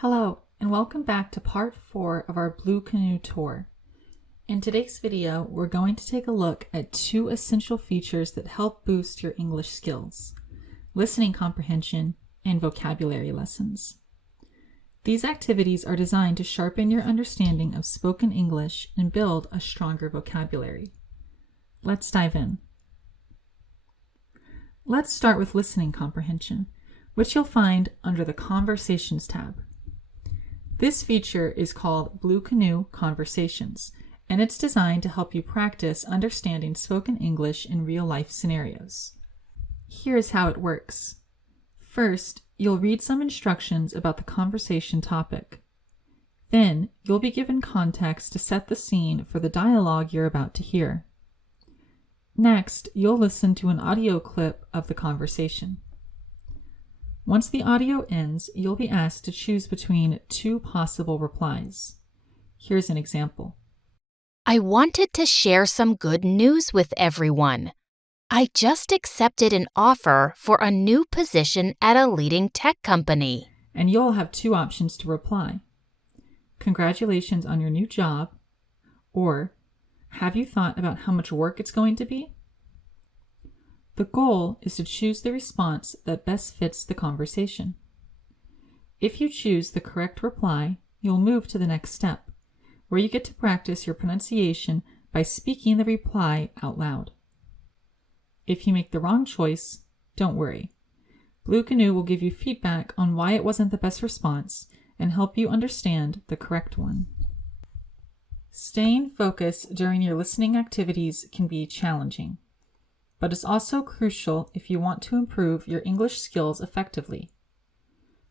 Hello, and welcome back to part 4 of our Blue Canoe tour. In today's video, we're going to take a look at 2 essential features that help boost your English skills: listening comprehension and vocabulary lessons. These activities are designed to sharpen your understanding of spoken English and build a stronger vocabulary. Let's dive in. Let's start with listening comprehension, which you'll find under the Conversations tab. This feature is called Blue Canoe Conversations, and it's designed to help you practice understanding spoken English in real-life scenarios. Here's how it works. First, you'll read some instructions about the conversation topic. Then, you'll be given context to set the scene for the dialogue you're about to hear. Next, you'll listen to an audio clip of the conversation. Once the audio ends, you'll be asked to choose between 2 possible replies. Here's an example. I wanted to share some good news with everyone. I just accepted an offer for a new position at a leading tech company. And you'll have 2 options to reply. Congratulations on your new job, or have you thought about how much work it's going to be? The goal is to choose the response that best fits the conversation. If you choose the correct reply, you'll move to the next step, where you get to practice your pronunciation by speaking the reply out loud. If you make the wrong choice, don't worry. Blue Canoe will give you feedback on why it wasn't the best response and help you understand the correct one. Staying focused during your listening activities can be challenging, but it's also crucial if you want to improve your English skills effectively.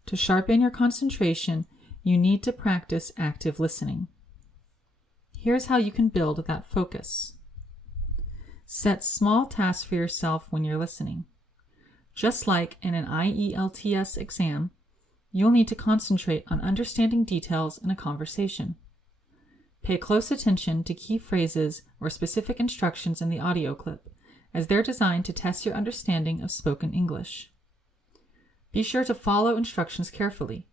To sharpen your concentration, you need to practice active listening. Here's how you can build that focus. Set small tasks for yourself when you're listening. Just like in an IELTS exam, you'll need to concentrate on understanding details in a conversation. Pay close attention to key phrases or specific instructions in the audio clip, as they're designed to test your understanding of spoken English. Be sure to follow instructions carefully.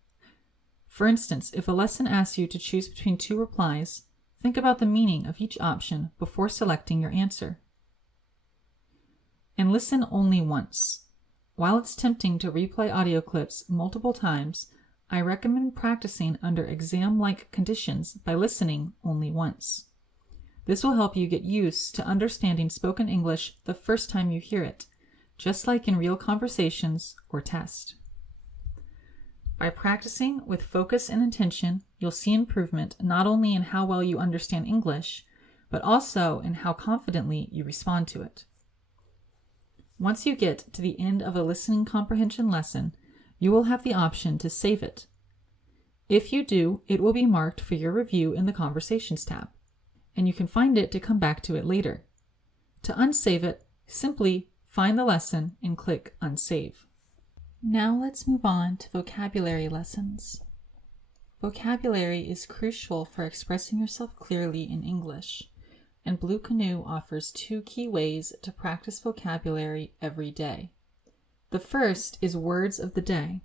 For instance, if a lesson asks you to choose between 2 replies, think about the meaning of each option before selecting your answer. And listen only once. While it's tempting to replay audio clips multiple times, I recommend practicing under exam-like conditions by listening only once. This will help you get used to understanding spoken English the first time you hear it, just like in real conversations or tests. By practicing with focus and intention, you'll see improvement not only in how well you understand English, but also in how confidently you respond to it. Once you get to the end of a listening comprehension lesson, you will have the option to save it. If you do, it will be marked for your review in the Conversations tab, and you can find it to come back to it later. To unsave it, simply find the lesson and click Unsave. Now let's move on to vocabulary lessons. Vocabulary is crucial for expressing yourself clearly in English, and Blue Canoe offers 2 key ways to practice vocabulary every day. The first is Words of the Day.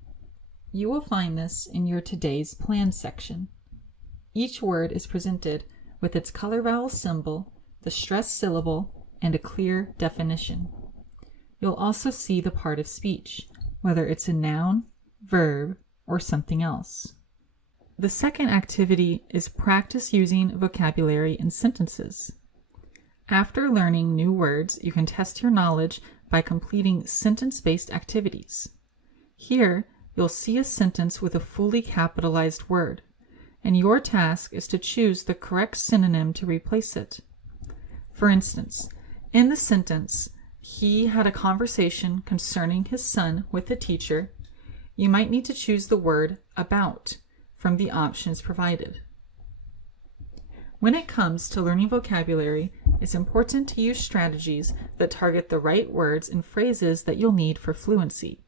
You will find this in your Today's Plan section. Each word is presented with its color vowel symbol, the stressed syllable, and a clear definition. You'll also see the part of speech, whether it's a noun, verb, or something else. The second activity is practice using vocabulary in sentences. After learning new words, you can test your knowledge by completing sentence-based activities. Here, you'll see a sentence with a fully capitalized word, and your task is to choose the correct synonym to replace it. For instance, in the sentence, "He had a conversation concerning his son with the teacher," you might need to choose the word "about" from the options provided. When it comes to learning vocabulary, it's important to use strategies that target the right words and phrases that you'll need for fluency.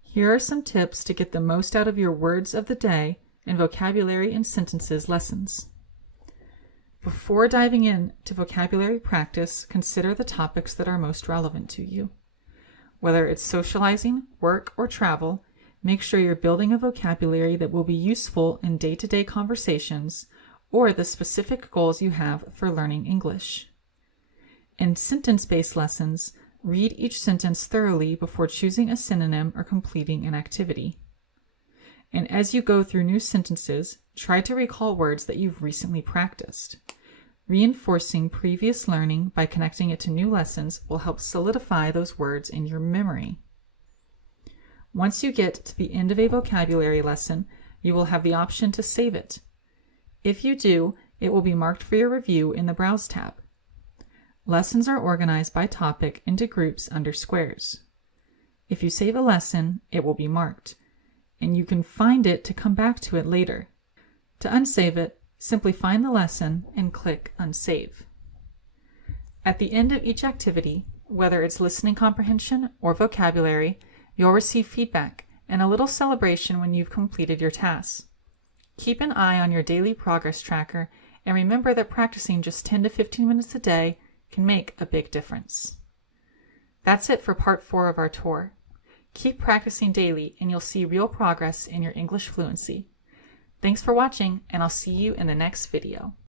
Here are some tips to get the most out of your Words of the Day and vocabulary and sentences lessons. Before diving into vocabulary practice, consider the topics that are most relevant to you. Whether it's socializing, work, or travel, Make sure you're building a vocabulary that will be useful in day-to-day conversations or the specific goals you have for learning English. In sentence-based lessons, read each sentence thoroughly before choosing a synonym or completing an activity. And as you go through new sentences, try to recall words that you've recently practiced. Reinforcing previous learning by connecting it to new lessons will help solidify those words in your memory. Once you get to the end of a vocabulary lesson, you will have the option to save it. If you do, it will be marked for your review in the Browse tab. Lessons are organized by topic into groups under squares. If you save a lesson, it will be marked, and you can find it to come back to it later. To unsave it, simply find the lesson and click Unsave. At the end of each activity, whether it's listening comprehension or vocabulary, you'll receive feedback and a little celebration when you've completed your tasks. Keep an eye on your daily progress tracker and remember that practicing just 10 to 15 minutes a day can make a big difference. That's it for part 4 of our tour. Keep practicing daily and you'll see real progress in your English fluency. Thanks for watching, and I'll see you in the next video.